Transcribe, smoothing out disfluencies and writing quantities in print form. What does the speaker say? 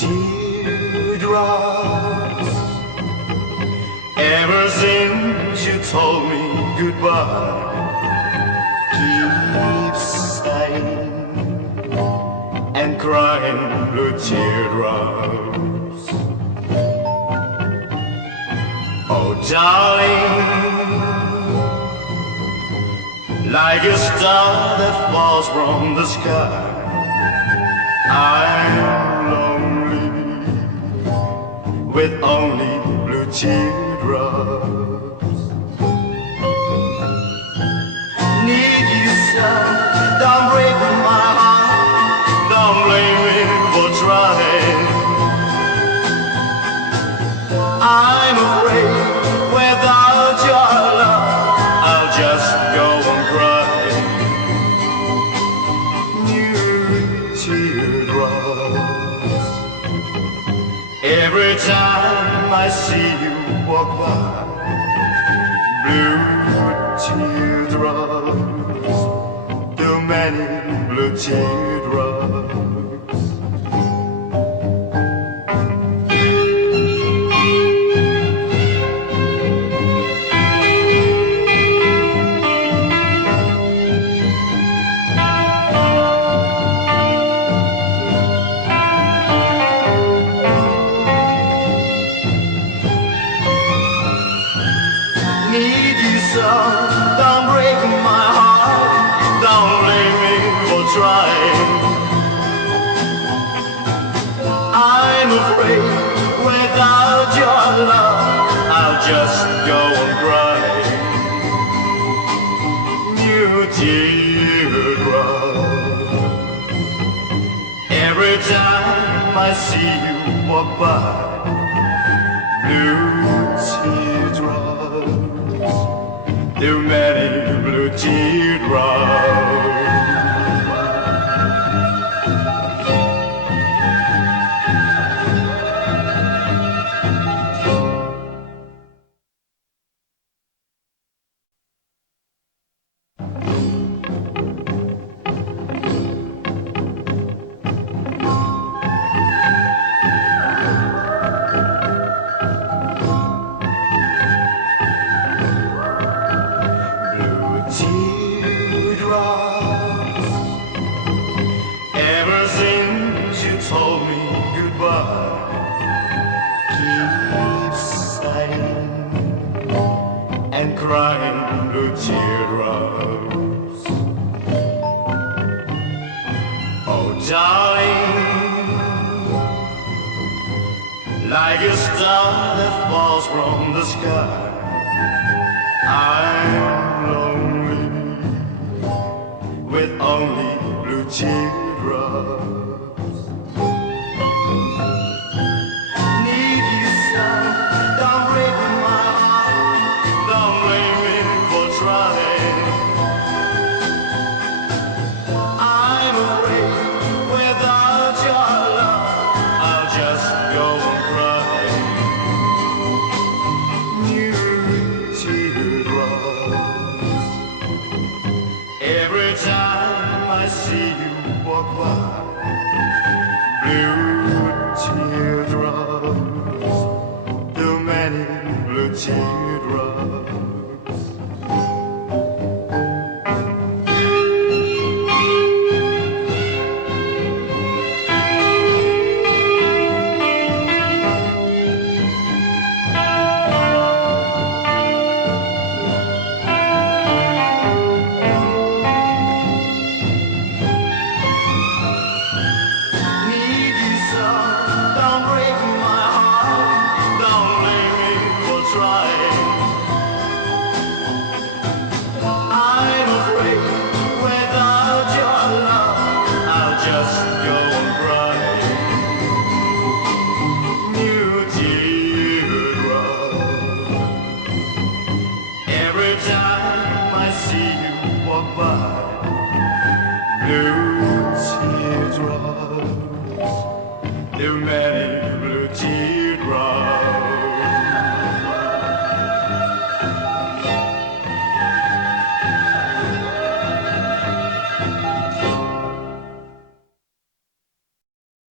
teardrops. Ever since you told me goodbye, keep sighing and crying blue teardrops. Oh darling, like a star that falls from the sky, I'm lonely with only blue teardrops. Need you so, don't break my heart, don't blame me for trying. I'm afraid without your love I'll just go on crying. New teardrops. Every time I see you walk by, blue teardrops, too many blue teardrops. Need you so, don't break my heart, don't blame me for trying. I'm afraid without your love I'll just go on crying. New teardrops. Every time I see you walk by, blue teardrops, too many blue teardrops. Teardrops. Ever since you told me goodbye, keep sighing and crying blue teardrops. Oh darling, like a star that falls from the sky, I'm lonely with only blue teardrops. Need you so, don't break my heart, don't blame me for trying. I'm afraid without your love I'll just go on crying. New teardrops. Every time I see you walk by, blue teardrops, too many blue teardrops. Need you so, don't break my heart, don't blame me for trying. I'm afraid without your love I'll just go on crying. New teardrops. Every time I see you walk by, blue teardrops, too many